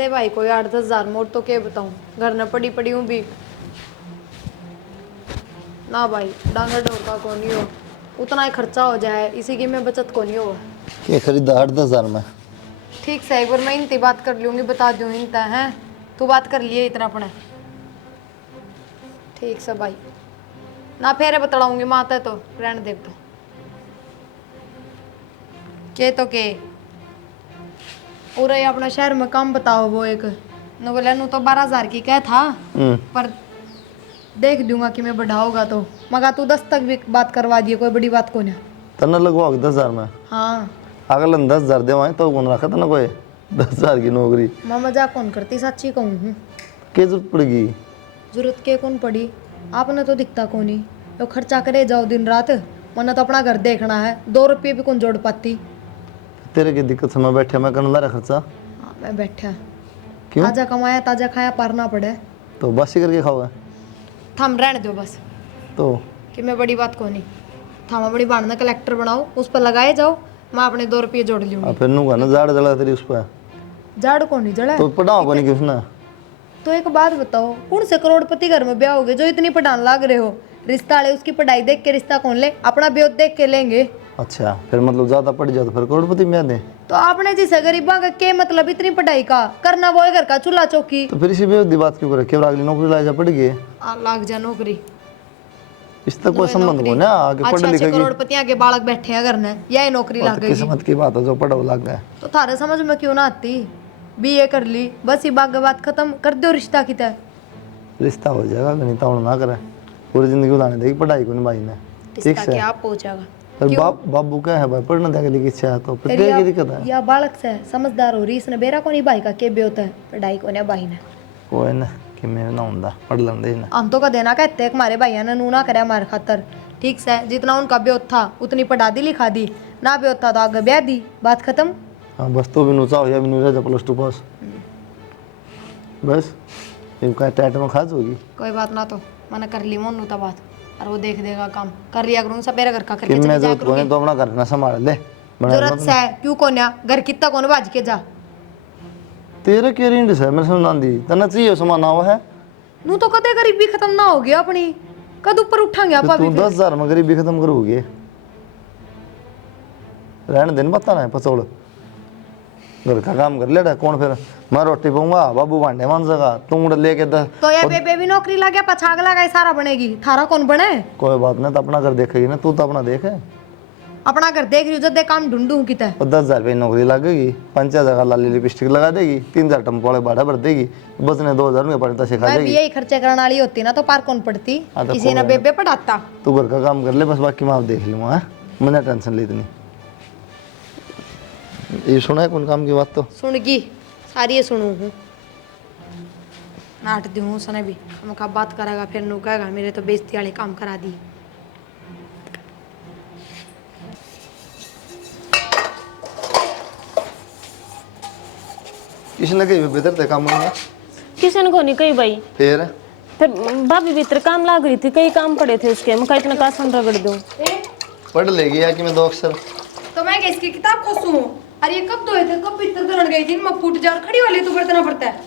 दे भाई कोई 8-10 हज़ार मोड़ तो क्या बताऊँ, घर न पड़ी पड़ी हूँ भी ना भाई, डांगर डोर का कौन ही हो, उतना ही खर्चा हो जाए इसी की मैं बचत कौन ही हो। क्या खरीदा 8-10 हज़ार में? ठीक से एक बार मैं इनती बात कर लूँगी, बता दूँ इनता है तू बात कर लिए इतना अपने। ठीक से भाई ना फेरे बतलाऊंगी माता तो रहने दे तो के पूरा ही अपना शहर में काम बताओ। वो एक न बोले नु तो 12 हज़ार की क्या था, पर देख दूंगा कि मैं बढ़ाओगा तो मगा तू 10 तक भी बात करवा दिए, कोई बड़ी बात को नहीं। तना लगवाओगे 10 हज़ार में? हाँ अगले 10 हज़ार देवाएं तो कौन रखा था ना कोई 10 हज़ार की नौकरी। मैं मजाक कौन करती, सच्ची कहूँ हूँ। क्या जरूरत पड़ेगी? जरूरत के कौन पड़ी, आपने तो दिखता कौन ही, तो खर्चा करे जाओ दिन रात, मैंने तो अपना घर देखना है, 2 रुपये भी कौन जोड़ पाती। तेरे की दिक्कत से मैं बैठा, मैं करना रहा खर्चा। हाँ मैं बैठा, क्यों? ताजा कमाया ताजा खाया पारना पड़े। तो बासी करके खाओगे? थम रहने दो बस तो कि मैं बड़ी बात को नहीं, थामा बड़ी बाढ़ कलेक्टर बनाओ, उस पर लगाए जाओ, मैं अपने 2 रुपये जोड़ लूंगी। फिर नूंगा ना जाड़ जला तेरी उस पर। जाड़ को नहीं जड़ा तो पढ़ाओ को नहीं कि उसने? तो एक बात बताओ, कौन से करोड़पति घर में ब्याह होगे जो इतनी पढ़ान लाग रहे हो? रिश्ता वाले उसकी पढ़ाई देख के रिश्ता कौन ले, अपना ब्योत देख के लेंगे। अच्छा फिर मतलब ज्यादा पढ़ जाओ तो फिर करोड़पति में दे। तो आपने जिसे गरीबा का के मतलब इतनी पढ़ाई का करना, वो है घर का चूल्हा चौकी। तो फिर इसी बेहूदी बात क्यों करे? केवल अगली नौकरी ला जा पड़ गई, लाग जा नौकरी, इससे कोई संबंध को ना आगे पढ़ अच्छे लिखेगी। करोड़पतियां के बालक बैठे हैं घर ने, यही नौकरी लाग गई। किस्मत की बात है, जो पढ़ो लग गए। तो थारे समझ में क्यों ना आती, बीए कर ली बस ही बात खत्म कर दो रिश्ता की तय। रिश्ता हो जाएगा, गणिता ना करे, पूरी जिंदगी उड़ाने देगी पढ़ाई को नहीं भाई ने। ठीक रिश्ता से क्या आप पहुंचागा? फिर बाबू क्या है भाई, पढ़ने देने की इच्छा है तो फिर क्या की दिक्कत है? या बालक से समझदार हो रही, इसने बेरा को नहीं भाई का के बेहोता है, पढ़ाई को नहीं भाई ने कोई ना कि मैं ना हुंदा पढ़ लेंदे ना। हम तो का देना कहते हैं हमारे भाइयों ने नू ना करे हमारे खातर। ठीक से जितना उनका ब्योत था उतनी पढ़ा दी लिखा दी, ना ब्योत था तो आगे ब्याह दी, बात खत्म। हाँ बस तो भी नूचा हो या भी नूचा जा +2 पास बस, ये क्या टाइट में खाज होगी? कोई बात ना, तो मैंने कर ली मोनू तो बात, और वो देख देगा काम कर लिया करूँगा सब मेरे घर का करके मैं चली जाया जरूरत कोने तो अपना घर ना संभाल ले। जरूरत से क्यों कोन्या घर कितना कौन बाज के जा। तेरे के रेंड से मेरे सुन आंदी तना चाहिए सामान आवा है नू तो कदे गरीबी खत्म ना हो गया अपनी, कद ऊपर उठांगे आप तू 10 हज़ार में गरीबी खत्म करोगे? रहने दिन बता ना पचोड़, घर का काम कर लेड़ा कौन फिर? मैं रोटी पाऊंगा, बाबू भांडे मांजेगा, तू लेके 10। तो या बेबे भी नौकरी लगे पछाग लगा सारा बनेगी, थारा कौन बने? कोई बात नहीं, तो अपना घर देखेगी ना, तू तो अपना देख। अपना घर देख रही हूँ, जब काम ढूंढूं किते। 10 हज़ार रुपये नौकरी लगेगी, 50 का लाली लिपस्टिक लगा देगी, 3 हज़ार टम्पो वाले भाड़ा भर देगी, बचने 2 हज़ार में पढ़ता सिखा मैं भी देगी। यही खर्चे करने वाली होती ना तो पार कौन पड़ती, तो किसी ने बेबे पढ़ाता। तू घर का काम कर ले बस, बाकी मैं आप देख लूँगा। है मैंने टेंशन ली इतनी, ये सुना है कौन काम की बात? तो सुन की सारी ये सुनू हूँ, नाट दी हूँ उसने भी, हम कब बात करेगा फिर नू कहेगा मेरे तो बेइज्जती वाले काम करा दी। किसने कही बेहतर थे काम में? किसी ने को नहीं कही भाई। फिर भाभी भीतर काम लाग रही थी, कई काम पड़े थे उसके, मैं इतना कासन रगड़ दूं। पढ़ लेगी या कि मैं 2 अक्षर? तो मैं इसकी किताब को सुनूं? अरे ये कब धोए थे, कब भीतर धरण गई थी, मैं फूट जा खड़ी वाली तो बरतना पड़ता है।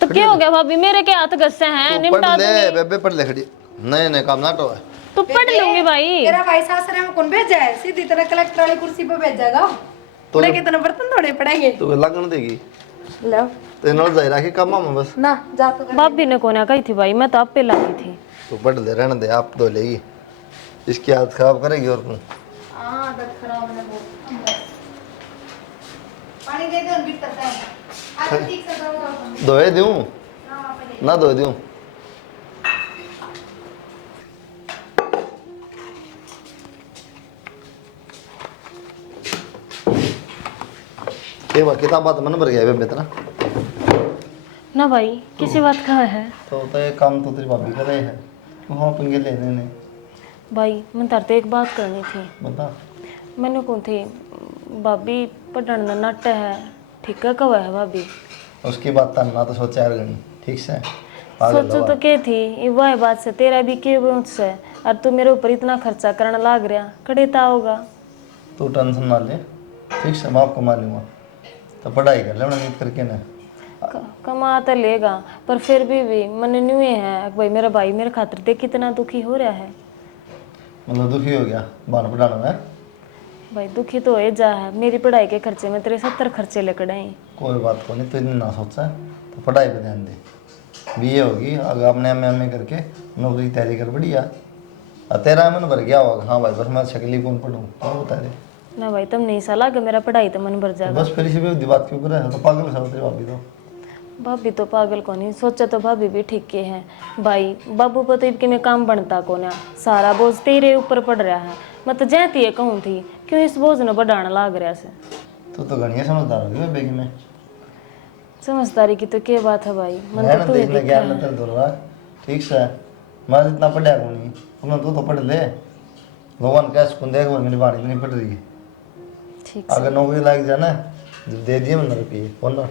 तो क्या हो गया भाभी, मेरे के हाथ गस्से हैं, निपटा ले बेबे, पढ़ ले खड़ी, नए नए काम ना तो है। तो पढ़ लूंगी भाई। तेरा भाई सासरे में कौन भेजा है, सीधी तरह कलेक्टर वाली कुर्सी पे भेज जाएगा। तो कितने बर्तन धोने पड़ेंगे? तो लगन देगी लो तो नोट जाए राखी काम में बस ना जा तो भाभी ने कोना कही थी भाई, मैं तो आप पे लगी थी। तो पढ़ ले, रहने दे, आप धो लेगी, इसकी आदत खराब करेगी और तू। हां आदत खराब है बहुत। पानी दे दो भीतर से, आज ठीक से दो धोए दूं ना धो दूं? ये किताब बात मन भर गया बेबे इतना ना भाई, किसी बात का है तो ये काम तो तेरी भाभी कर रहे हैं, तू हाँ पंगे लेने ने। भाई मैं तरते एक बात करनी थी। बता। मैंने कौन थी भाभी पढ़ना नट है, ठीक है कब है भाभी? उसकी बात ना तो सोचा यार गणी, ठीक से सोचो तो क्या थी ये वह बात से, तेरा भी के बहुत से, और तू मेरे ऊपर इतना खर्चा करना लाग रहा, कड़ेता होगा। तू टेंशन ना ले, ठीक से बाप को मालूम है तो पढ़ाई कर ले नीट करके ना। कमा तो लेगा पर फिर भी मन न्यू है भाई मेरा भाई मेरे खातिर देख कितना दुखी हो रहा है। मतलब दुखी हो गया बाहर पढ़ाना में? भाई दुखी तो हो जा है, मेरी पढ़ाई के खर्चे में तेरे 70 खर्चे लकड़े हैं। कोई बात को नहीं, तो इतना ना सोचा तो पढ़ाई पे ध्यान दे। बीए होगी अगर आपने एम करके नौकरी की तैयारी कर बढ़िया। तेरा मन भर गया होगा हाँ भाई बस मैं शक्ली कौन पढ़ूँ तो बता दे ना भाई तुम नहीं सलाह कि मेरा पढ़ाई तो मन भर जाएगा। बस फिर इसी पे बात क्यों करे? तो पागल सब तेरे भाभी तो। भाभी तो पागल को नहीं सोचा तो भाभी भी ठीक के है भाई। बाबू पतो कि मैं काम बनता को ना सारा बोझ तेरे ऊपर पड़ रहा है। मैं तो जैती कहूँ थी क्यों इस बोझ ने बढ़ाने लाग रहा से। तो घनिया समझदार होगी बेगी में। समझदारी की तो क्या बात है भाई। मन मैं तो ना तू ही देखने दिखा ज्ञान है। न तेरे दोला ठीक से मैं जितना पढ़ा को नहीं तुमने तो पढ़ ले। भगवान क्या सुकून देगा मेरी बाड़ी नहीं पढ़ रही है। ठीक अगर नौकरी लग जाए ना दे दिए मैंने रुपये कौन ना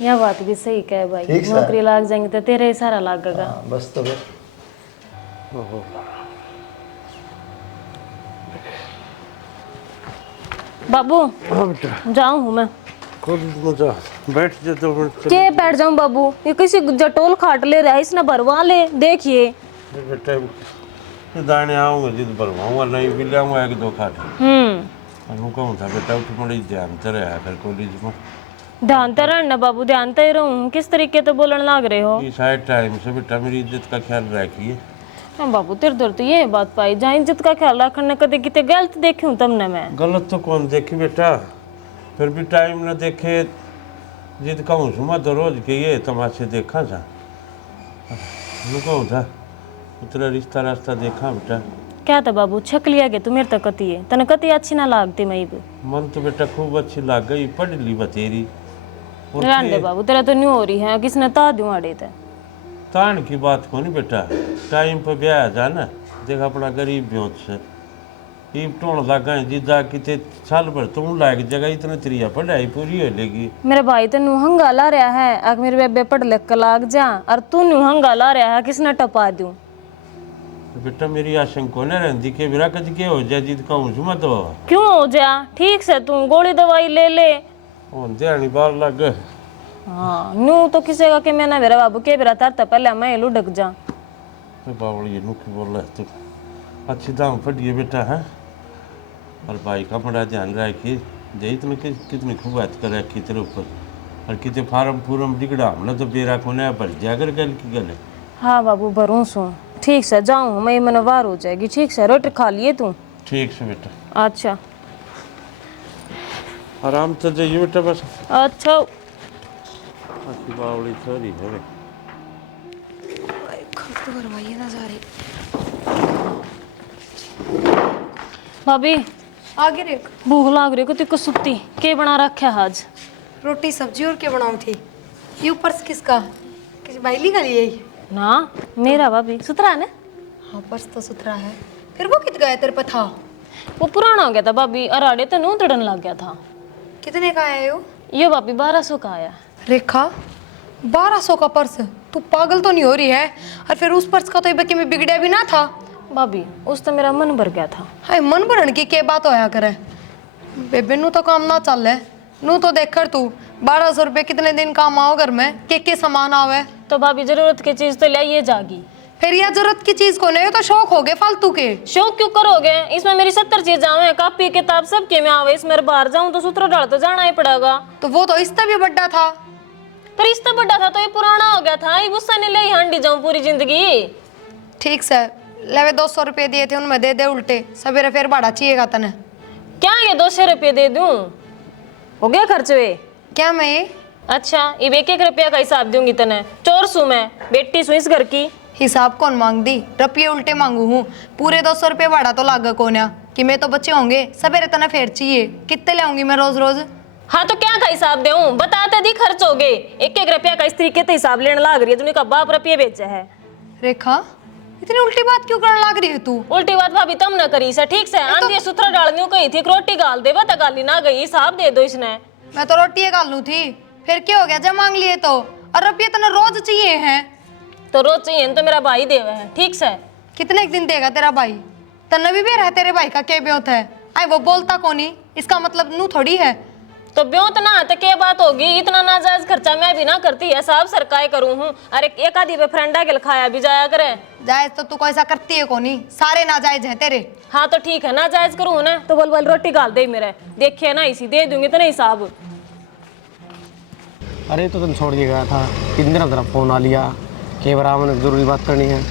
यह बात भी सही कहे भाई। ठीक से। नौकरी लाग जाएंगे तो तेरा ही सारा लागेगा। हाँ, बस तो फिर बाबू जाऊँ हूँ मैं। बैठ जा 2 मिनट। के बैठ जाऊँ बाबू? ये किसी जटोल खाट ले रहा है इसने भरवा ले। देखिए बेटा दाने आऊँगा जिद भरवाऊँगा नहीं भी लाऊँगा 1-2 खाट। मैं कहूँ था बेटा उठ पड़ी ध्यान तो रहा फिर कॉलेज में। ध्यान तो रहना बाबू, ध्यान तो ही रहूँ। किस तरीके तो बोलने लग रहे हो? इस साइड टाइम से बेटा मेरी इज्जत का ख्याल रखिए। हाँ बाबू तेरे दर तो ये बात पाई जहाँ इज्जत का ख्याल रखने कदे कितने गलत देखी तुमने मैं। गलत तो कौन देखी बेटा फिर भी टाइम न देखे जिद कहूँ सुमा तो रोज के ये तमाशे देखा था। मैं कहूँ था तेरा रिश्ता रास्ता देखा बेटा। क्या था बाबू छक लिया गया तू मेरे तक कती है तने कती अच्छी ना लागती मैं भी। मन तो बेटा खूब अच्छी लग गई पढ़ ली बतेरी। और रहने दे बाबू तेरा तो न्यू हो रही है किसने ता दूँ आड़े ते। तान की बात को नहीं बेटा टाइम पर ब्याह जा ना देख अपना गरीब ब्योत से ये टोण लगा है जिदा किते साल भर तुम लायक जगह इतने त्रिया पढ़ाई पूरी हो लेगी। मेरा भाई तो न्यू हंगा ला रहा है अगर मेरे बेबे पढ़ लिख कर लाग जा और तू न्यू हंगा ला रहा है किसने टपा दूँ। तो बेटा मेरी आशंका न रहती कि मेरा कद के हो जाए जिद कहूँ सुमा तो क्यों हो जा ठीक से तू गोली दवाई ले ले। ध्यान बार लग हाँ न्यू तो किसी का कि मैं ना मेरा बाबू के मेरा तरता पहले मैं लुढ़क जा। बावड़ी ये नुकी बोल रहा है तू अच्छी दाम फटिए बेटा है और भाई का बड़ा ध्यान रखिए दे तुमने कितनी खूब बात कर रखी तेरे ऊपर और कितने फार्म बिगड़ा हमने तो बेरा को नया भर जाया कर गल की गल है। हाँ बाबू भरूँ सो ठीक से जाऊँ मैं मनवार हो जाएगी। ठीक से रोटी खा लिए तू? ठीक से बेटा अच्छा आराम से जाइए बेटा बस। अच्छा अच्छी बावड़ी छोरी है करवाइए ना सारे। भाभी आगे रेख भूख लाग रही को सुती के बना रखा है आज? रोटी सब्जी और क्या बनाऊँ थी? ये पर्स किसका? किसी बाइली का लिए? ना मेरा भाभी सुथरा है ना। हाँ पर्स तो सुथरा है। फिर वो कित गया तेरे पे था? वो पुराना हो गया था भाभी अराड़े तो नू तड़न लग गया था। कितने का आया हो? ये भाभी 1200 का आया। रेखा 1200 का पर्स? तू पागल तो नहीं हो रही है? और फिर उस पर्स का तो ये बकी में बिगड़या भी ना था। भाभी उस तो मेरा मन भर गया था। हाय मन भरण की क्या बात होया करे? बेबे नू तो काम ना चल है। नू तो देख कर तू 1200 रुपये कितने दिन काम आओ घर में के सामान आवे। तो भाभी जरूरत की चीज तो लाइए जागी। फिर यह जरूरत की चीज को नहीं तो शौक हो गए फालतू के। शौक क्यों करोगे? इसमें मेरी 70 चीज आवे कापी किताब सब के में आवे। इसमें बाहर जाऊं तो सूत्र डाल तो जाना ही पड़ेगा। तो वो तो इससे भी बड़ा था। पर इससे बड़ा था तो ये पुराना हो गया था। ये गुस्सा नहीं ले हांडी जाऊं पूरी जिंदगी। ठीक से लेवे 200 रुपये दिए थे उनमें दे दे उल्टे सवेरे फिर भाड़ा चाहिएगा तने। क्या ये 200 रुपये दे दूं? हो गया खर्च वे? क्या मैं ये अच्छा ये 1-1 रुपया का हिसाब दूंगी तने। चोर सू मैं बेटी सू इस घर की। हिसाब कौन मांग दी? रुपये उल्टे मांगू हूँ। पूरे 200 रुपये भाड़ा तो लागा कौन है कि मैं तो बच्चे होंगे सवेरे तना फेर चाहिए। कितने लाऊंगी मैं रोज रोज? हाँ तो क्या का हिसाब दूं? बताते दी खर्च हो गए 1-1 रुपया का। इस तरीके से हिसाब लेने लाग रही है। तूने का बाप रुपये बेचा है। रेखा इतनी उल्टी बात क्यों करने लग रही है तू? उल्टी बात भाभी तुम न करी से ठीक से। आंधी सूत्र डालनी कही थी रोटी गाल दे बता गाली ना गई। हिसाब दे दो इसने। मैं तो रोटी गालू थी फिर क्या हो गया जब मांग लिए तो? और रुपये तने रोज चाहिए हैं। तो रोज चाहिए तो मेरा भाई देवे है ठीक से। कितने दिन देगा तेरा भाई? तन्ने भी है तेरे भाई का क्या ब्योत है? आई वो बोलता कोनी इसका मतलब नू थोड़ी है। तो ब्यों तो ना तो क्या बात होगी, इतना नाजायज खर्चा मैं भी ना करती है साहब, सरकाय करूँ हूँ। अरे एक आधी पे फ्रेंडा के खाया भी जाया करे। जायज तो तू कोई ऐसा करती है कोनी, सारे नाजायज हैं तेरे। हाँ तो ठीक है, नाजायज करूँ ना तो बोल बोल रोटी गाल दे मेरे, देखिए ना इसी दे दूंगी तो नहीं साहब। अरे तो तुम छोड़ के गया था, 3 दिन तेरा फोन आ लिया कि बरा मैंने जरूरी बात करनी है।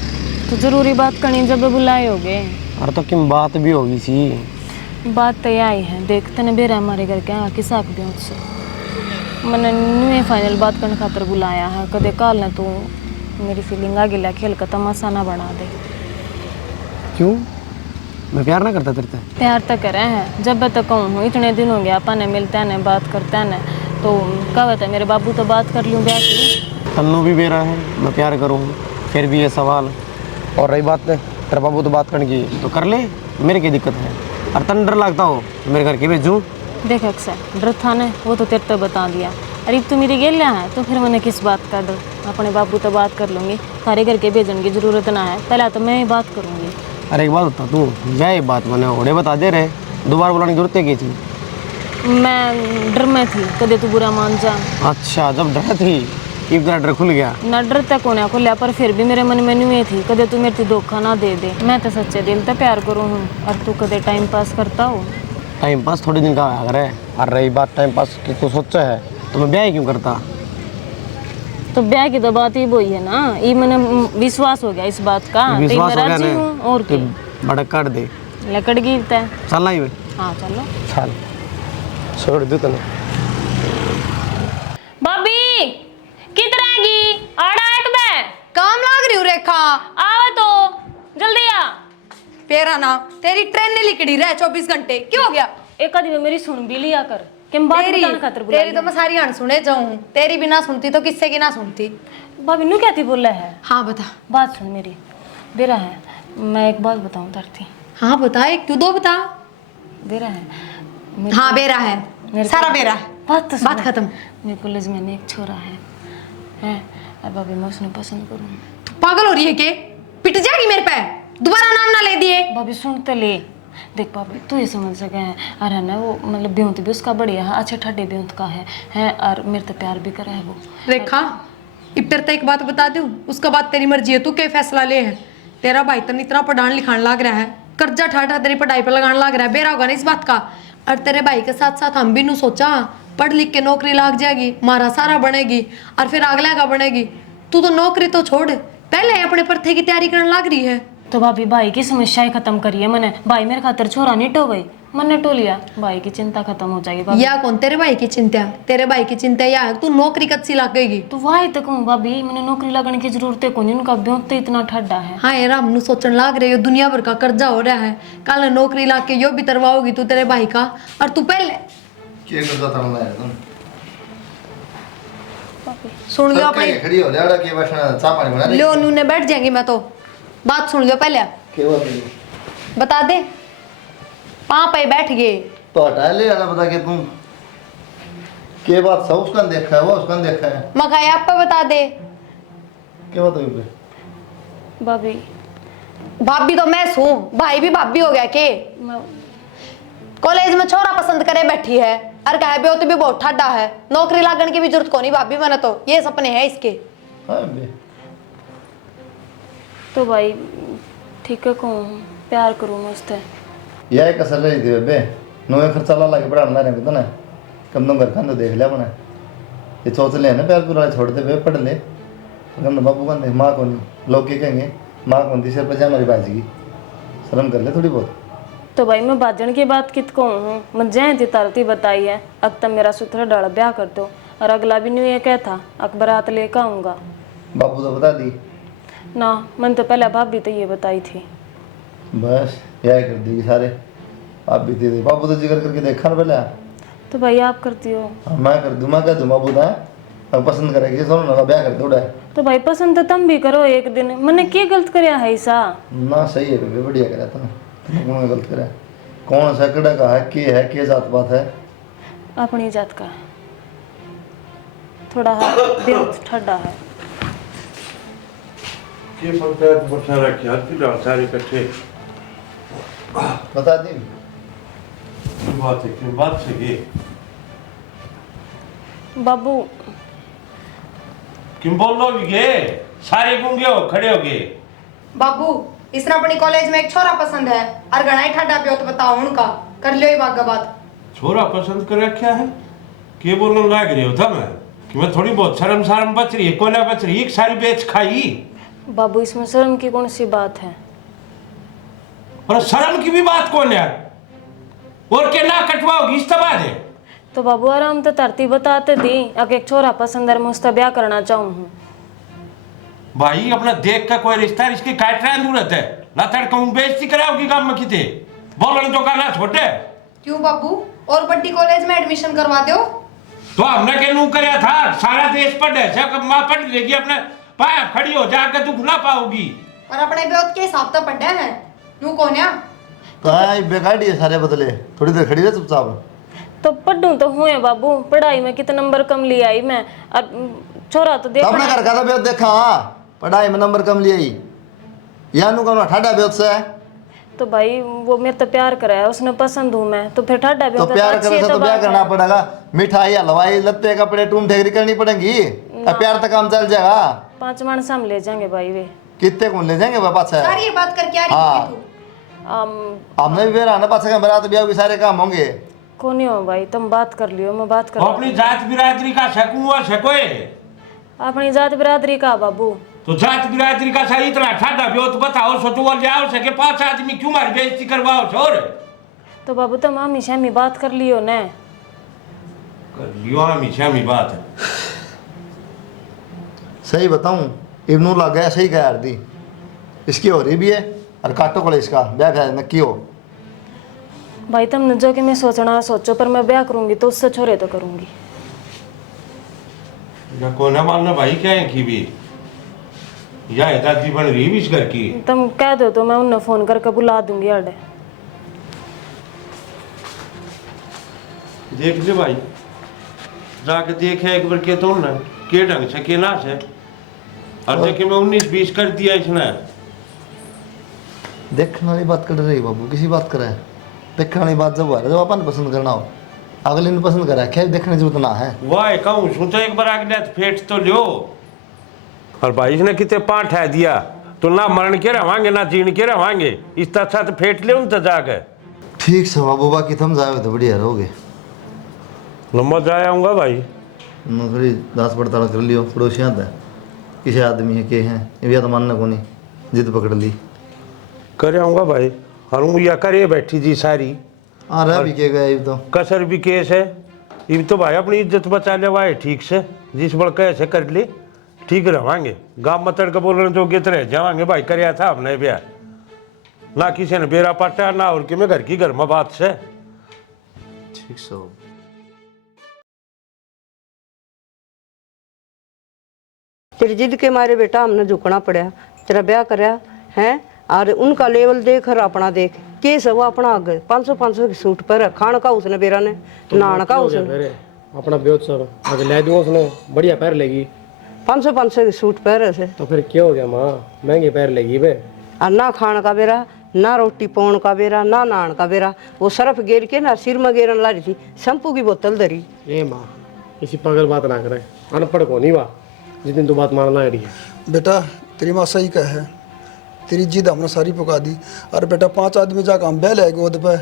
तो जरूरी बात करनी जब बुलाए होगे। अरे तो किम बात भी होगी सी। बात तो आई है, देखते न बेरा हमारे घर के आके साक भी उससे मैंने न्यू फाइनल बात करने खातर बुलाया है। कदे काल ने तू मेरी फीलिंग आगे ला खेल का तमाशा ना बना दे। क्यों? मैं प्यार ना करता तेरे से? प्यार तो करे हैं, जब तक कहूँ हूँ इतने दिन हो गया अपन ने मिलते हैं बात करते हैं, तो कहा मेरे बाबू तो बात कर लूँ ब्याह की। तन्नू भी बेरा है, मैं प्यार करूँ फिर भी ये सवाल। और रही बात तेरा बाबू तो बात करने की तो कर ले, मेरे की दिक्कत है। और तन डर लगता हो तो मेरे घर के भेजूँ? देख अक्सर डर था ना, वो तो तेरे तो बता दिया। अरे तू मेरी गेल है तो फिर मैंने किस बात का डर, अपने बाबू तो बात कर लूँगी, तारे घर के भेजने की जरूरत ना है, पहले तो मैं ही बात करूँगी। अरे एक बात बता, तू वह बात मैंने ओढ़े बता दे रहे, दोबारा बुलाने की जरूरत है की थी? मैं डर में थी, कदे तू बुरा मान जा। अच्छा, जब डर थी एक तरह डर खुल गया ना डर तक होने खुलिया, पर फिर भी मेरे मन में नहीं थी कदे तू मेरे धोखा ना दे दे। मैं तो सच्चे दिल से प्यार करूँ हूँ और तू कदे टाइम पास करता हो। टाइम पास थोड़े दिन का अगर है, और रही बात टाइम पास की तू सोचा है तो मैं ब्याह क्यों करता? तो ब्याह की तो बात ही वही है ना, ये मैंने विश्वास हो गया इस बात का। विश्वास हो गया राजी हूँ ना, और तो बड़क काट दे लकड़ गिरता है। चल ना ही हाँ चलो। चल छोड़ दो तने। भाभी किधर आएगी? आड़ा एक बे काम लाग रही हूँ रेखा, आवे तो जल्दी आ। पेरा ना तेरी ट्रेन ने लिकड़ी रहे 24 घंटे, क्यों हो गया? एक आधी में मेरी सुन भी लिया कर, कि बात तेरी बताने खातिर तेरी बुलाई तो मैं सारी अन सुने जाऊँ, तेरी भी ना सुनती तो किससे की ना सुनती। भाभी नू क्या थी बोला है? हाँ बता। बात सुन मेरी, बेरा है मैं एक बात बताऊं तरती। हाँ बता, एक क्यों दो बता। बेरा है हाँ बेरा है, सारा बेरा है, बात तो सुन। बात खत्म। मेरे कॉलेज में एक छोरा है और भाभी मैं उसने पसंद करूँ। तू पागल हो रही है के? पिट जाएगी मेरे पे, दोबारा नाम ना ले दिए। भाभी सुन तो ले, देख भाभी तू ये समझ सके है, अरे ना वो मतलब बेहूत भी उसका बढ़िया है, अच्छे ठड्डे बेहूत का है और मेरे तो प्यार भी करे है वो। रेखा इब्तर तो एक बात बता दूं, उसका बात तेरी मर्जी है, तू क्या फैसला ले है। तेरा भाई तो इतना पढ़ाने लिखाने लग रहा है, कर्जा ठाठा तेरी पढ़ाई पे लगाने लग रहा है, बेरा होगा ना इस बात का। और तेरे भाई के साथ साथ हम भी नू सोचा पढ़ लिख के नौकरी लाग जाएगी, मारा सारा बनेगी और फिर अगला का बनेगी। तू तो नौकरी तो छोड़, पहले अपने परथे की तैयारी करने लग रही है। तो भाभी भाई की समस्याएं खत्म करिए मैंने, भाई मेरे खातर छोरा नहीं टो गई, मैंने टो लिया, भाई की चिंता खत्म हो जाएगी भाभी। या कौन तेरे भाई की चिंता? तेरे भाई की चिंता या है तू नौकरी कच्ची लगेगी। तो वाही तक हूँ भाभी, मैंने नौकरी लगने की जरूरत है कौन, उनका ब्यों तो इतना ठड्डा है। हाँ यार हम सोचने लग रहे हो दुनिया भर का कर्जा हो रहा है, कल नौकरी ला के यो भी तरवाओगी तू तेरे भाई का। और तू पहले क्या करता था मैं तुम? सुन लो अपने खड़ी हो जाड़ा के बस चाय पानी बना दे। लो नूने बैठ जाएंगी, मैं तो बात सुन लो पहले, क्या बात है? बता दे। पाँ पे बैठ गए तो हटा ले यार, बता के तुम क्या बात सब उसका देखा है, वो उसका देखा है। मखाई आप पे बता दे। क्या बात है? भाभी भाभी तो मैं हूँ, भाई भी भाभी हो गया के? कॉलेज में छोरा पसंद करे बैठी है और कहे बे तो भी बहुत ठाडा है, नौकरी लागण की भी जरूरत को नहीं भाभी, मैंने तो ये सपने हैं इसके। हाँ बे तो भाई ठीक है कहूँ प्यार करूँ मैं उससे। यह कसर रही थी बे, नोए खर्चा ला लगे पढ़ाना रहे तो ना कम तुम घर खान तो देख लिया अपने, ये सोच ले ना प्यार पूरा छोड़ दे बे, पढ़ ले कम बाबू कहते माँ को नहीं, लोग क्या कहेंगे माँ कौन थी सिर पर जा हमारी बाजी की, शर्म कर ले थोड़ी बहुत। तो भाई मैं बाजन की बात कित कहूँ हूँ, मैं जय थी तरती बताई है, अब तक मेरा सुथरा डाला ब्याह कर दो, और अगला भी नहीं ये कहता अकबरात लेकर आऊँगा। बाबू तो बता दी ना मैंने तो पहले भाभी तो ये बताई थी। बस यह कर दी सारे, आप भी दे दे। बाबू तो जिक्र करके देखा ना पहले। तो भाई आप करती हो? हाँ मैं कर दूँ, मैं कह दूँ बाबू था अब पसंद करेगी सोनो ना ब्याह कर दो उड़ा। तो भाई पसंद तो तुम भी करो एक दिन, मैंने क्या गलत कराया है ऐसा? ना सही है बेबे, बढ़िया करा था, तुमने कौन गलत करा? कौन सा कड़ा का है के जात पात है? अपनी जात का है, थोड़ा बेहद ठंडा है। के पंचायत बसा रखा कि सारे इकट्ठे बता दी बात है, क्यों बात से ये बाबू क्यों बोल लो ये सारे गूंगे हो खड़े हो गए। बाबू इसने अपनी कॉलेज में एक छोरा पसंद है और घना ही ठंडा पियो तो बताओ उनका कर लियो ये बात बात। छोरा पसंद कर रखा है के बोलने लग रहे हो था मैं कि मैं थोड़ी बहुत शर्म शर्म बच रही है कोना बच रही है सारी बेच खाई। बाबू इसमें शर्म की कौन सी बात है? और शर्म की भी बात कौन है और के ना कटवाओगी इस तबाह है। तो बाबू आराम तो धरती बताते दी अगर एक छोरा पसंद है मैं उसका ब्याह करना चाहूँ हूँ। भाई अपना देख का कोई रिश्ता इसकी काट रहा जरूरत है ना तड़कूं बेइज्जती कराओगी काम में किते बोलने तो गाना छोटे। क्यों बाबू और बड़ी कॉलेज में एडमिशन करवा दो। तो हमने के नू करया था सारा देश पढ़े से मां पढ़ लेगी अपने पाया खड़ी हो जाकर दुख ना पाओगी। और अपने ब्योत के हिसाब से पढ़े हैं नू कोन्या कहाँ बेगाड़ी है सारे बदले थोड़ी देर खड़ी रहे चुपचाप। तो पढ़ूं तो हुए बाबू पढ़ाई में कितने नंबर कम ले आई मैं और छोरा तो देख अपने घर का बेहद देखा पढ़ाई में नंबर कम लिए या नु कहना ठाडा बेहद से। तो भाई वो मेरे तो प्यार कराया उसने पसंद हूँ मैं तो फिर ठाडा भी तो प्यार करने से तो ब्याह करना पड़ेगा मिठाई हलवाई लत्ते कपड़े टूम ठेकरी करनी पड़ेगी प्यार तक काम चल जाएगा। 5 मानस हम ले जाएंगे भाई वे कितने कौन ले जाएंगे वह पास है। सारी ये बात करके आ रही हाँ। है तू। हमने भी बेरा ना पास बरात ब्याह के सारे काम होंगे। कौन हो भाई तुम बात कर लियो मैं बात कर अपनी जात बिरादरी का शकुआ शकोए अपनी जात बिरादरी का बाबू। तो जात बिरादरी का सही तरह ठाडा ब्योत बताओ सोचो जाओ सके 5 आदमी क्यों मारी बेइज्जती करवाओ छोर। तो बाबू तुम हमेशा में बात कर लियो न कर लियो हमेशा में बात है। सही बताऊं इब्नू लग गया सही कह दी इसकी हो रही भी है और काटो को इसका ब्याह का नक्की हो। भाई तुमने जो कि मैं सोचना सोचो पर मैं ब्याह करूंगी तो उससे छोरे तो करूंगी। या कोना मानना भाई क्या है की भी या दादी बन रही भी इस घर की। तुम कह दो तो मैं उन्हें फोन करके बुला दूंगी अड़े। देख ले भाई जाके देखे एक बार के तो ना के ढंग से के ना से और देखे मैं 19-20 कर दिया इसने। देखने वाली बात कर रही बाबू किसी बात करे देखने वाली बात जब आ रहा जब अपन पसंद करना हो अगले ने पसंद करा क्या देखने की जरूरत ना है। वाह कहूँ सोचा एक बार आगे फेट तो लियो और भाई इसने कितने पाठ है दिया तो ना मरण के रवांगे ना जीण के रवांगे इस अच्छा तो फेट ले तो जाके। ठीक से बाबू बाकी तुम जाओ तो बढ़िया रहोगे। लंबा जाए आऊँगा भाई मैं थोड़ी 10 पड़ताल कर लियो पड़ोसियाँ था किसी आदमी है के हैं ये तो मानना को नहीं जिद पकड़ ली करे आऊँगा भाई और या करे बैठी जी सारी। हाँ रह भी के गए तो कसर भी केस है ये तो भाई अपनी इज्जत बचा ले वाए ठीक से जिस बड़ कैसे कर ले ठीक रवांगे गाँव में तड़के बोलने जो गित रहे जावांगे भाई करया था हमने ब्याह ना किसी ने बेरा पाटा ना और कि मैं घर की घर में बात से। ठीक से तेरी जिद के मारे बेटा हमने झुकना पड़ा तेरा ब्याह कराया है और उनका लेवल देख और अपना देख केस है वो अपना आगे 500 की सूट पर खान का उसने बेरा ने नान का उसने अपना ब्योत सब आगे ले दूंगा उसने बढ़िया पैर लेगी 500 की सूट पर से तो फिर क्या हो गया माँ महंगी पैर लेगी बे और ना खान का बेरा ना रोटी पाउन का बेरा ना नान का बेरा वो सरफ गेर के ना सिर में गेरन ला रही थी शैम्पू की बोतल धरी। ए माँ किसी पागल बात ना करे अनपढ़ को नहीं वाह जिस दिन तू बात मानना है बेटा तेरी माँ सही कह है तेरी जिद हमने सारी पुका दी। और बेटा 5 आदमी जाकर हम ब्याह ले गोद पे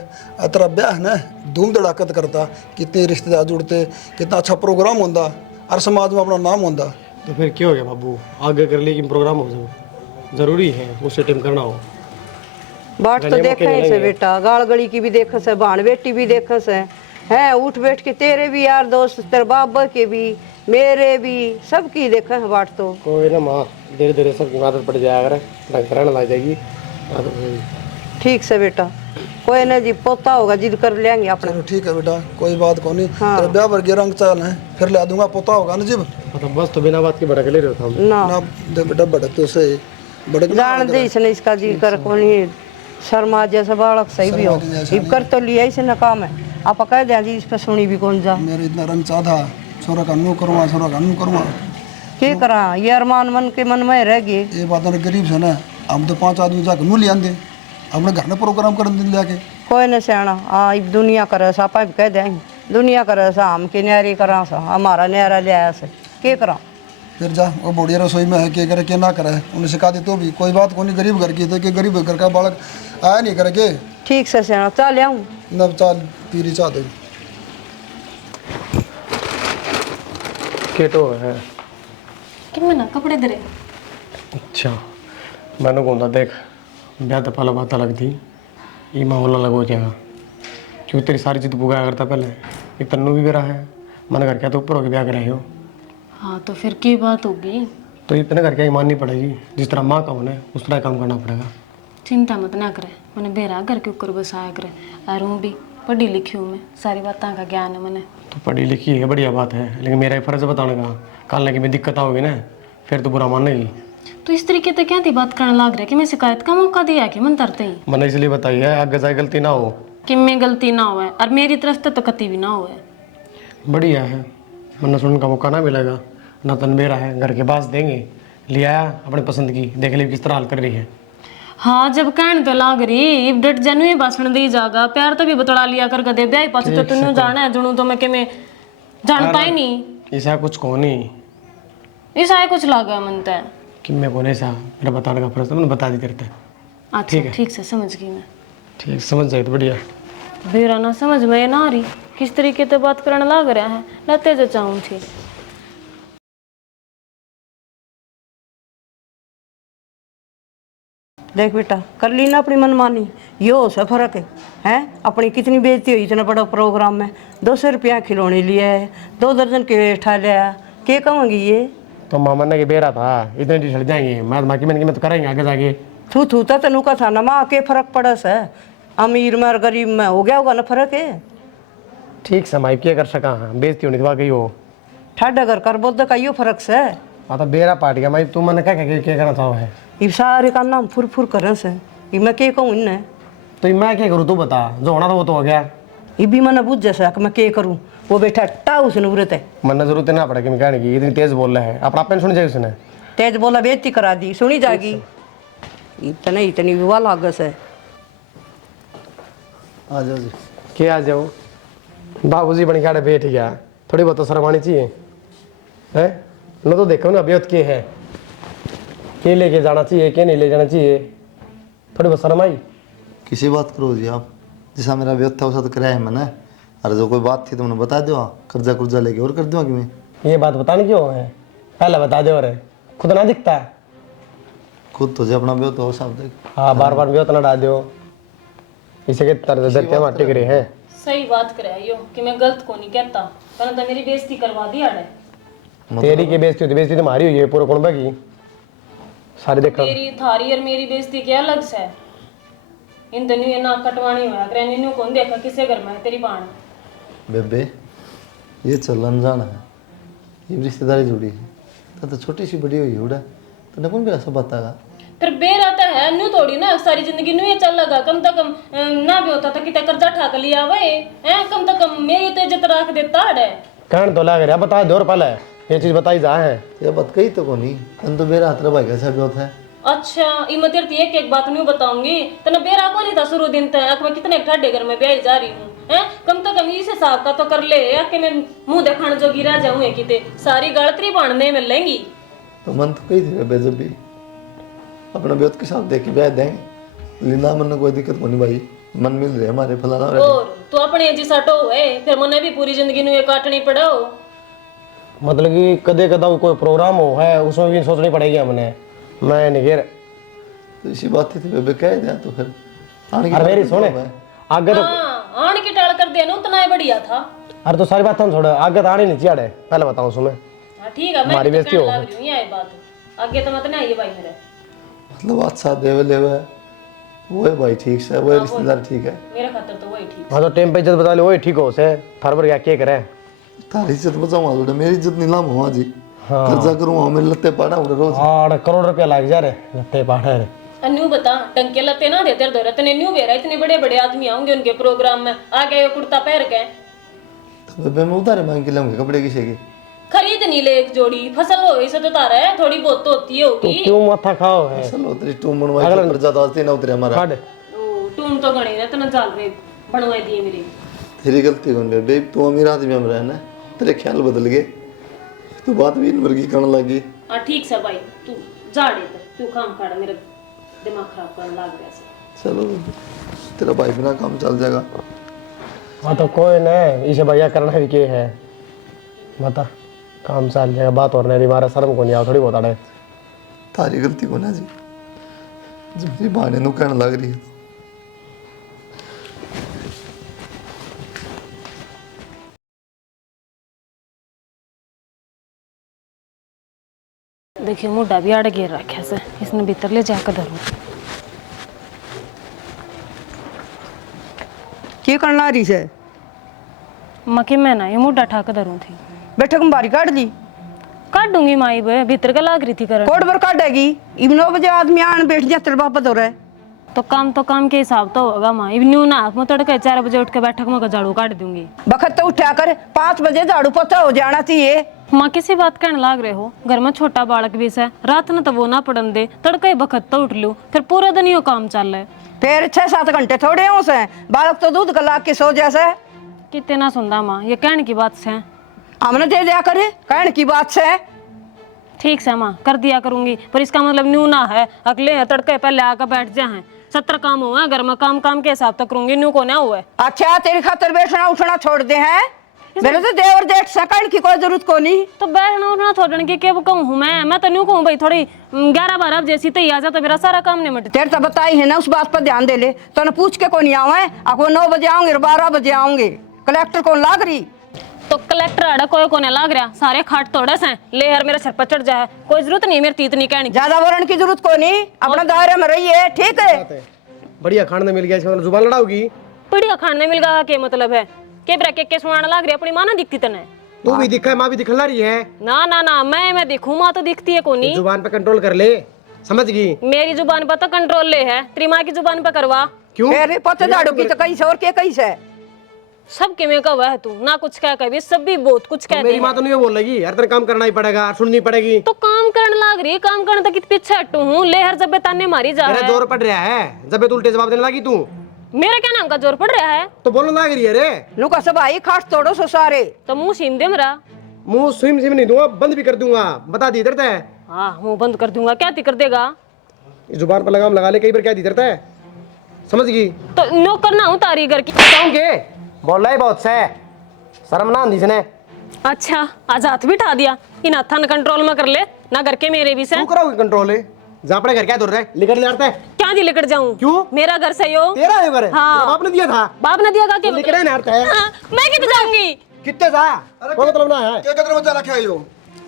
तेरा ब्याह है ना धूम धड़ाकत करता कितने रिश्तेदार जुड़ते कितना अच्छा प्रोग्राम होता और समाज में अपना नाम होता। तो फिर क्या हो गया बाबू आगे कर लेकिन प्रोग्राम हो जाए जरूरी है उसे टाइम करना हो। बाट तो देखा ही से बेटा गाल गली की भी देखस है भाण बेटी भी देखस है उठ बैठ के तेरे भी यार दोस्त तेरे बाबा के भी मेरे भी सबकी देखा है बाट तो कोई ना माँ धीरे धीरे सबकी आदत पड़ जाया करे ढंग रहने लग जाएगी ठीक से बेटा कोई ना जी पोता होगा जिद कर लेंगे अपने। चलो ठीक है बेटा कोई बात को नहीं तेरे ब्याह पर रंग चाल है फिर ले दूंगा पोता होगा ना जीव मतलब बस तो बिना बात के भड़क ले रहे हो हम ना दे बेटा भड़कते उसे भड़क जान दे इसने इसका जी कर कोनी शर्मा जैसा बालक सही भी हो इब कर तो लिया इसे ना काम है आप कह दे जी इस पर सुनी भी कौन जा मेरे इतना रंग चाहा छोरा का नू करूँगा छोरा का नू करूँगा क्या करा ये अरमान मन के मन में रह गए। ये बात गरीब से ना हम तो 5 आदमी जाकर नू ले आंदे अपने घर में प्रोग्राम कर दिन लेके कोई न सियाना इब दुनिया कर सापा भी कह देंगे दुनिया करे सा हम की न्यारी करा सा हमारा न्यारा लिया से के करा। फिर जा वो बढ़िया रसोई में है, के करे के ना करे, उन्हें सिखा दी तो भी कोई बात को नहीं। गरीब घर की थे कि गरीब घर का बालक आया नहीं करे के। ठीक से सियाना चल आऊँ नब चाल पीरी चाह दे। केटो है। कि मैं ना कपड़े दे। अच्छा मैंने कौन देख ब्याह तो पहला बात अलग थी, ये माहौल अलग हो जाएगा क्योंकि तेरी सारी चीज़ पुगाया करता पहले। एक तन्नू भी मेरा है, मन कर क्या तो ऊपर होकर ब्याह कराए हो। हाँ तो फिर की बात होगी। तो इतने करके ही माननी पड़ेगी, जिस तरह माँ का होना उस तरह काम करना पड़ेगा। चिंता मत ना करे, मैंने बेरा घर के ऊपर बसाया करे। और हूँ भी पढ़ी लिखी हूँ मैं, सारी बातों का ज्ञान है मैंने। तो पढ़ी लिखी है बढ़िया बात है, लेकिन मेरा ही फर्ज है बताने का। कल लगी में दिक्कत होगी ना फिर तो बुरा मानेगी। तो इस तरीके से क्या थी बात करने लग रहा है कि मैं शिकायत का मौका दिया कि मन तरते ही मैंने इसलिए बताई है आगे जाए गलती ना हो। कि मैं गलती ना हुआ और मेरी तरफ से तो कति भी ना हुआ। बढ़िया है, वरना सुनने का मौका ना मिलेगा ना। तनबेरा है घर के पास देंगे, ले आया अपने पसंद की, देख ली किस तरह हाल कर रही है। हाँ जब कहने तो लाग रही इब डट जनू ही भाषण दी जागा, प्यार तो भी बतला लिया कर दे ब्याह पास तो तुन्नू जाना है जुनू तो मैं के मैं जानता ही नहीं। ऐसा कुछ कौन ही ऐसा है कुछ लागा मन तो कि मैं कौन ऐसा, मेरा बताने का फर्ज था, मैंने बता दी करते। अच्छा ठीक से समझ गई मैं। ठीक समझ जाए तो बढ़िया। बेरा ना समझ में ना आ रही किस तरीके से बात करने लग रहा है, लते जो चाहूँ थी। देख बेटा कर ली ना अपनी मनमानी, यो से फर्क है हैं। अपनी कितनी बेइज्जती हुई इतना बड़ा प्रोग्राम में, 200 रुपया खिलौने लिए है, 2 दर्जन के उठा लिया, के कहूँगी ये। तो मामा ने बेरा था इतने टी शर्ट जाएंगे, मैं माँ की मैंने मत करेंगे आगे जाके। थू तो तनु का था ना माँ के फर्क पड़ा से, अमीर में और गरीब में हो गया होगा ना फर्क है। ठीक से माइक क्या कर सका, बेइज्जती होनी तो गई हो। ठाडा घर कर बोल का यो फर्क से। हाँ तो बेरा पाट गया, मैं तू मैंने क्या करना चाहो है। ये सारे का नाम फुर फुर करे से, ये मैं के कहूँ इन्हें। तो मैं क्या करूँ तू बता, जो होना था वो तो हो गया। ये भी मैंने बुझ जैसा कि मैं के करूँ, वो बैठा टा उसने उरत है। मन जरूरत ना पड़ेगी मैं कहने की, इतनी तेज बोल रहा है, अपना पेन सुन जाए उसने। तेज बोला बेइज्जती करा दी, सुनी जाएगी। इतनी विवाह लागस है। आ जाओ जी। क्या आ जाओ, बाबूजी बन के बैठ गया, थोड़ी बहुत तो शर्म आनी चाहिए है। लो तो देखो ना अभी के है, के लेके जाना चाहिए के नहीं ले जाना चाहिए, थोड़ी बहुत शर्म आई। किसी बात करो जी आप, जैसा मेरा व्यर्थ था वैसा तो कराया है मैंने। अरे जो कोई बात थी तो मैंने बता दो, कर्जा कुर्जा लेके और कर दूँगा कि मैं। ये बात बताने क्यों है, पहले बता दो। अरे खुद ना दिखता है, खुद तो जो अपना व्यर्थ हो सब देख। हाँ बार बार व्यर्थ ना डाल दो, इसे के तरह टिक रहे हैं। सही बात करे यो कि मैं गलत को नहीं कहता, पर तो मेरी बेइज्जती करवा दी आड़े। तेरी की बेइज्जती तुम्हारी हुई है पूरे कुनबा की सारी देखो। मेरी थारी और मेरी बेइज्जती क्या अलग से है। इन दोनों ये नाक कटवानी हुआ करे इन्हों कौन देखा किसे घर में तेरी बाण। बेबे ये चलन जाना है, ये रिश्तेदारी जुड़ी है तो छोटी सी बड़ी हुई है तो कौन भी ऐसा बताएगा। फिर बेर आता है न्यू थोड़ी ना सारी जिंदगी न्यू ये चल लगा, कम से कम ना भी होता था कि कर्जा ठाक लिया वही है, कम से कम मेरी तो इज्जत रख देता है। कहन तो लग रहा बता दो पहले ये चीज बताई जा है। ये बात कही तो कौन तन तो मेरा हाथ भाई कैसा भी होता है। अच्छा इमत एक बात नहीं बताऊंगी तना बेरा को नहीं था शुरू दिन तक मैं कितने ठाडे घर में ब्याह जा रही हूँ हैं, कम तो कम इस हिसाब का तो कर ले या कि मैं मुंह दिखाने जोगी रह जाऊँ कि सारी गलती बांधने मिल लेंगी। तो मन तो कही थी बेबे जब भी अपना व्यर्थ के साथ देख के ब्याह देंगे, लीना मन कोई दिक्कत नहीं भाई, मन मिल रहे हमारे फलाना। और तो अपने जैसा टो है फिर मने भी पूरी जिंदगी नु ये काटनी पड़ो। मतलब कि कदे कदा कोई प्रोग्राम हो है उसमें भी सोचनी पड़ेगी हमने। मैं नहीं घेर तो इसी बात थी बेबे कह दिया तो फिर अरे मेरी सुने आगे तो आने की टाल कर देना उतना ही बढ़िया था। अरे तो सारी बात हम छोड़ आगे तो आनी नहीं चाहिए पहले बताऊं सुने। हां ठीक है मैं हमारी बेइज्जती हो लग रही हूं ये बात आगे तो मत ना आइए भाई मेरे मतलब अच्छा देवे लेवे वो है भाई ठीक से, वो रिश्तेदार ठीक है मेरे खातिर तो वही ठीक। हाँ तो टाइम पे इज्जत बता ले वही ठीक हो से फरवर क्या के करे। तारी इज्जत बचाऊंगा थोड़ा, मेरी इज्जत नीलाम हुआ जी। कर्जा करूंगा मेरे लत्ते पाड़ा रोज। 8 करोड़ रुपया लग जा रे लत्ते पाड़े रे। अन्नू बता टंके लते ना देते दो रतने न्यू बेरा इतने बड़े बड़े आदमी आएंगे उनके प्रोग्राम में आ गए कुर्ता पहन के तो बेबे मैं उधारे मांग के लाऊंगा कपड़े किसे के, खरीद नहीं ले एक जोड़ी फसल हो इसे तो तारा है थोड़ी बहुत तो होती होगी। क्यों माथा खाओ है चलो तेरी टूम बनवाई तो कर्जा तो आते ना उतरे हमारा। काट टूम तो गणी ने तना चाल रे बनवाई दिए मेरे तेरी गलती कौन है बेब? तू अमीर आदमी में रहना, तेरे ख्याल बदल गए, तू बात भी इन वर्गी करने लगी। हाँ ठीक से भाई, तू जाड़े तो तू काम कर, मेरा दिमाग खराब करने लग गया से। चलो तेरा भाई बिना काम चल जाएगा। हाँ तो कोई नहीं, इसे भैया करना भी क्या है, बता काम चल जाएगा। बात और नहीं मारा शर्म को नहीं आओ थोड़ी बहुत आड़े। तारी गलती को ना जी, जब मेरी बहाने नु कहने लग रही है तो। देखिए मुड्डा भी आड़ गिर रखा से, इसने भीतर ले जाकर धरूं। की करना रही से? मके मैं ना ये मुड्डा ठाकर धरूं थी। बैठक में बारी काट दी। काट दूंगी माई बे, भीतर का लाग रही थी करन। कोट पर काटेगी, इब 9 बजे आदमी आन बैठ जा, तेरे बाप हो रहा है। तो काम के हिसाब तो होगा माँ। इब न्यू ना मैं तड़के 4 बजे उठ के बैठक में झाड़ू काट दूंगी। बखत तो उठा कर 5 बजे झाड़ू पोछा हो जाना चाहिए। माँ किसी बात कहने लाग रहे हो, घर में छोटा बालक भी है, रात न तो वो ना पड़न दे, तड़के बखत तो उठ लू, फिर पूरा दिन यो काम चल रहा है। फिर 6-7 घंटे थोड़े हो से, बालक तो दूध गला के सो जैसे। कितने ना सुनदा माँ, ये कहने की बात से। हमने दे दिया करे, कहने की बात से। ठीक से माँ कर दिया करूंगी, पर इसका मतलब न्यू ना है अगले तड़के पहले आकर बैठ जाए। 70 काम हुआ घर में, काम के हिसाब तक करूंगी, न्यू को ना हुआ। अच्छा तेरी खातर बैठना उठना छोड़ दे हैं, मेरे तो देवर जेठ सकड़ की कोई जरूरत को नहीं। तो बैठना उठना छोड़ने की क्या कहूँ मैं तो न्यू कहूँ भाई, थोड़ी 11-12 जैसी तो आ जा तो मेरा सारा काम निमट। तेरे तो बताई है ना, उस बात पर ध्यान दे ले। तो न पूछ के को नहीं आवे, आपको 9 बजे आऊंगे 12 बजे आऊंगे। कलेक्टर कौन लाग रही? तो कलेक्टर आड़ा कोई कोने लाग रहा, सारे खाट तोड़े से ले यार मेरे सर पर चढ़ जाए, कोई जरूरत नहीं मेरी तीत नहीं कहनी। ज्यादा बोलने की जरूरत को नहीं, अपना दायरे में रही है, ठीक है। बढ़िया खाने मिल गया, इसका मतलब जुबान लड़ाओगी। बढ़िया खाने मिल गया क्या मतलब है? के ब्रेक के सुनाने लाग रही, अपनी माँ ना दिखती तने। तू भी दिखा है, माँ भी दिखला रही है। ना ना ना मैं दिखूं, माँ तो दिखती है कोनी। जुबान पे कंट्रोल कर ले, समझ गई? मेरी जुबान पर तो कंट्रोल ले है, तेरी माँ की जुबान पर करवा। क्यों? मेरे पता झाड़ू की तो कहीं से और के कहीं से। सब के में कहा है तू ना कुछ कह कभी, सब भी बहुत कुछ कहते मेरी माँ तो नहीं बोल रही, हर तरह काम करना ही पड़ेगा, सुननी पड़ेगी। तो काम करने लाग रही, काम करने तक पीछे हटू हूँ, ले हर जब ताने मारी जा मेरा रहा है। जोर पड़ रहा है, जब उल्टे जवाब देने लगी तू। मेरा क्या नाम का जोर पड़ रहा है? तो बोलने लग रही है रे। नुका सब आई खाट तोड़ो सो सारे। तो मुंह सीम दे मेरा। मुंह सिम नहीं दूंगा, बंद भी कर दूंगा, बता दी इधर है। हाँ मुंह बंद कर दूंगा, क्या कर देगा? जुबान पर लगाम लगा ले, कई बार क्या दी इधर है, समझ गई? तो नो करना हूँ तारी घर की। बताऊंगे बोल रहा है बहुत से, शर्म ना आंधी इसने। अच्छा आज हाथ भी उठा दिया, इन हाथा न कंट्रोल में कर ले ना, घर के मेरे भी से। तू कराओगे कंट्रोल है, जा अपने घर क्या दूर रहे, लेकर ले आता है। क्या दी लेकर जाऊं? क्यों? मेरा घर सही हो। तेरा है घर? हाँ। तेरा बाप ने दिया था। बाप ने दिया का क्या लेकर मतलब? आता है। हाँ, मैं कितने जाऊंगी? कितने था? कोई मतलब ना है। क्या कदर मचा रखा है यो?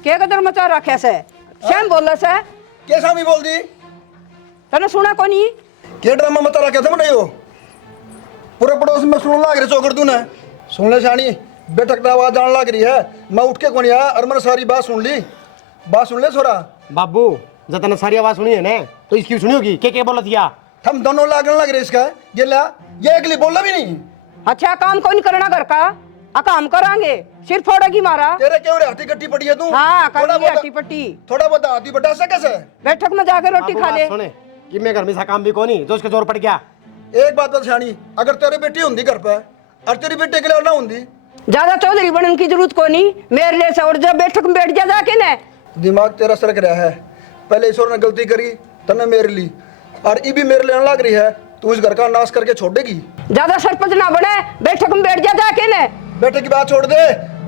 के कदर मचा रखे से? श्याम बोल से? कैसा भी बोल दी? तने सुना को नहीं? क्या ड्रामा मचा रखा था मैं यो? पूरे पड़ोस में सुन लग रही चौकड़ तू ने। सुन ले शानी, बेटक ना आवाज आने लग रही है, मैं उठ के कोनी आया और मैंने सारी बात सुन ली। बात सुन ले छोरा। बाबू जब तने सारी आवाज सुनी है ना, तो इसकी सुनी होगी, क्या बोला दिया? हम दोनों लागने लग रहे इसका, ये अगली बोला भी नहीं। अच्छा काम को नहीं करना घर का, आ काम करांगे, सिर फोड़ेगी मारा। तेरे क्यों रे हाथी कट्टी पड़ी है तू? हाँ थोड़ा कर बहुत- हट्टी पट्टी। थोड़ा बहुत हाथी बटा सा कैसे? बैठक में जाकर रोटी बाबू खा ले। बात सुने कि मैं घर में सा काम भी कोनी, जो उसके जोर पड़ गया। एक बात बता शानी, अगर तेरी बेटी होंगी घर पे और तेरी बेटे के लिए ना होंगी, ज्यादा चौधरी बनने की जरूरत को नहीं, मेरे लिए से। और जब बैठक में बैठ जा जाके ना, दिमाग तेरा सरक रहा है। पहले ईश्वर ने गलती करी, तने मेरे ली, और ये भी मेरे लेने लग रही है, तू इस घर का नाश करके छोड़ेगी। ज्यादा सरपंच ना बने, बैठक में बैठ जा जाके ना। बेटे की बात छोड़ दे,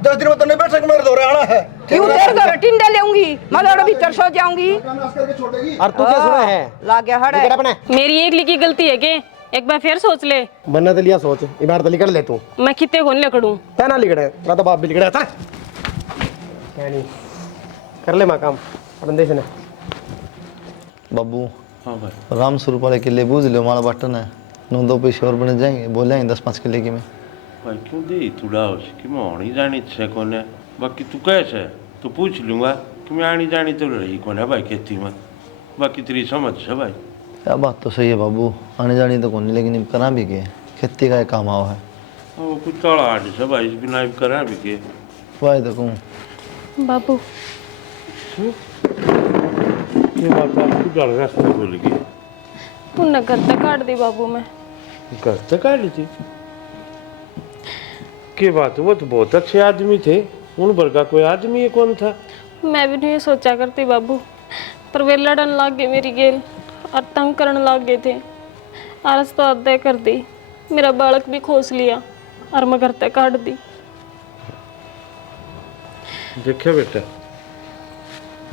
10 दिन में तने बैठक मेरे दौरे आना है। क्यों तेरे घर टिंडे लेऊंगी, मैं लड़ भीतर सो जाऊंगी। नाश करके छोड़ेगी। और तू क्या सुना है? ला गया हड़े। लेकर अपने मेरी एक लिखी गलती है के, एक बार फिर सोच ले। बनना तो लिया सोच, इमारत लिखड़ ले तू। मैं कितने कौन लेकड़ू? पहना लिखड़े, मैं तो बाप भी लिखड़ा था। क्या नहीं कर ले माँ काम बंदे से ने। बाबू हाँ भाई। राम स्वरूप वाले किले बूझ लो, हमारा बटन है, 9-2 पैसे और बन जाएंगे, बोलेंगे 10-5 किले की में। भाई क्यों दे थोड़ा कि मैं आनी जानी से कौन है, बाकी तू कैसे तो पूछ लूँगा कि मैं आनी जानी तो रही कौन है भाई खेती में, बाकी तेरी समझ से भाई। क्या बात तो सही है बाबू, आने जानी तो कौन, लेकिन अब करा भी के खेती का एक काम आओ है। वो कुछ तड़ा आठ से भाई बिना करा भी के। वाह तो कहूँ बाबू ये बात आपकी गल रास्ते भूल गई। तूने घर तक काट दी बाबू। मैं घर तक आ ली थी? की बात, वो तो बहुत अच्छे आदमी थे, उन वर्गा कोई आदमी कौन था? मैं भी नहीं सोचा करती बाबू, पर वे लड़न लाग गए मेरी गेल और तंग करने लाग गए थे। आरस तो अदा कर दी, मेरा बालक भी खोस लिया और मैं घर तक काट दी। देखे बेटा,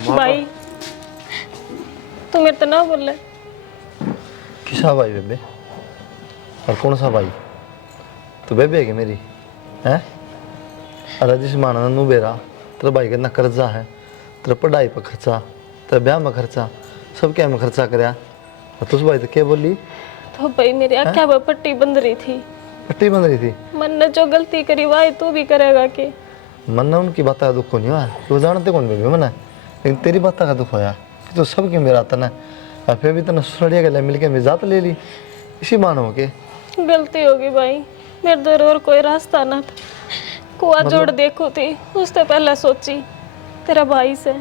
भाई तू मेरे तो ना बोले। किसा भाई बेबे? और कौन सा भाई? तो बेबे है कि मेरी है? अरे जिस माना नू बेरा तेरा भाई कितना कर्जा है, तेरा पढ़ाई पर खर्चा, तेरा ब्याह में खर्चा, सब क्या में खर्चा कराया। और तुझ भाई तो क्या बोली? तो भाई मेरी आख्या पर पट्टी बंद रही थी। पट्टी बंद रही थी? मन ने जो गलती करी वाई तू भी करेगा के? मन ने उनकी बात का दुख नहीं हुआ, वो जानते कौन बेबे मना, लेकिन तेरी बात का दुख होया कि तो सब के मेरा तना और फिर भी तने सुसड़िया गले मिल के मिजात ले ली, इसी मानो के गलती होगी भाई, मेरे दर और कोई रास्ता ना था। कुआ जोड़ देखो थी उससे पहले सोची तेरा भाई से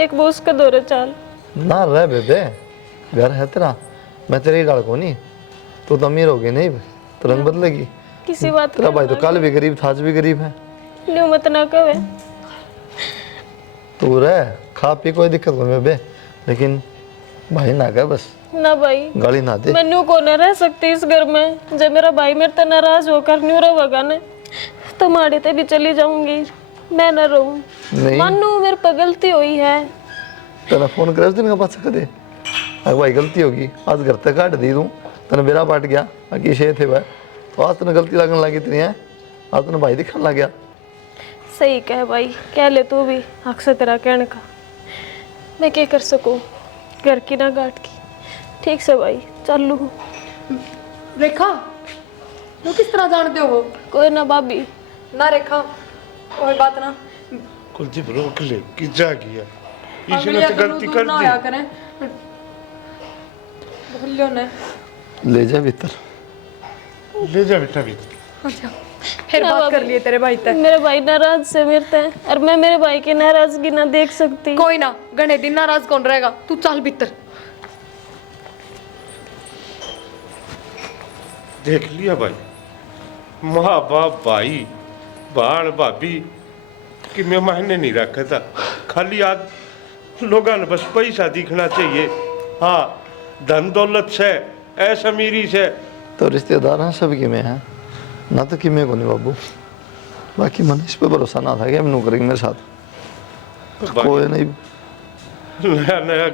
एक बोस का दौरे चाल ना रह बेबे, घर है तेरा, मैं तेरी डाल को नहीं, तू तो अमीर होगी नहीं, तो रंग बदलेगी। किसी बात तेरा भाई तो कल भी गरीब था, आज भी गरीब है। न्यू मत ना कहे। तू रह, खा पी कोई दिक्कत नहीं बेबे, लेकिन भाई ना कह बस, ना भाई गाली ना दे। मैं न्यू को न रह सकती इस घर में। जब मेरा भाई मेरे से नाराज होकर न्यू रहेगा न तो माड़े ते भी चली जाऊंगी, मैं न रहूं। नहीं मानो मेरे पर गलती हुई है। तेरा फोन करे उस दिन का बात सकते, अगर भाई गलती होगी आज घर तक काट दी तू, तेने बेरा पाट गया बाकी शे थे भाई, तो आज तेने गलती लगने लगी तेरी है, आज तेने भाई दिखने लग गया। सही कह भाई, कह ले तू भी हक से तेरा कहने का। मैं क्या कर सकूं, घर की ना गाट की। ठीक से भाई चल लू। रेखा तू किस तरह जानते हो? कोई ना भाभी। ना रेखा कोई बात ना, कुलदीप रोक ले कि जा गया, इसने अगली तो गलती दूर कर ना आया दी। करें, भूलियो ने। ले जा भीतर, ले जा बेटा भी। अच्छा फिर बात कर लिए तेरे भाई तक। मेरे भाई नाराज से मेरे ते और मैं मेरे भाई की नाराजगी ना देख सकती। कोई ना, गणे दिन नाराज कौन रहेगा, तू चल भीतर। देख लिया भाई, माँ बाप भाई बाण भाभी कि मैं मायने नहीं रखा था, खाली आज लोगों ने बस पैसा दिखना चाहिए। हाँ धन दौलत से, ऐसा अमीरी से। तो रिश्तेदार हैं सब कि मैं हैं ना, तो कि मैं को नहीं बाबू, बाकी मन इस पे भरोसा ना था कि हम नू करेंगे मेरे साथ, कोई नहीं। नया नया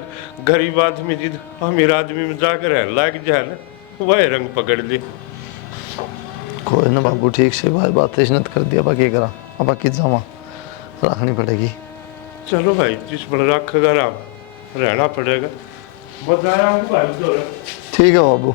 गरीब आदमी जिद अमीर आदमी में जाकर रहने लग जाए ना, वह रंग पकड़ ले। कोई ना बाबू, ठीक से बात इज्जत कर दिया, बाकी करा अब बाकी जमा रखनी पड़ेगी। चलो भाई, जिस पर रखेगा राम रहना पड़ेगा। बताया हूँ भाई। ठीक है बाबू।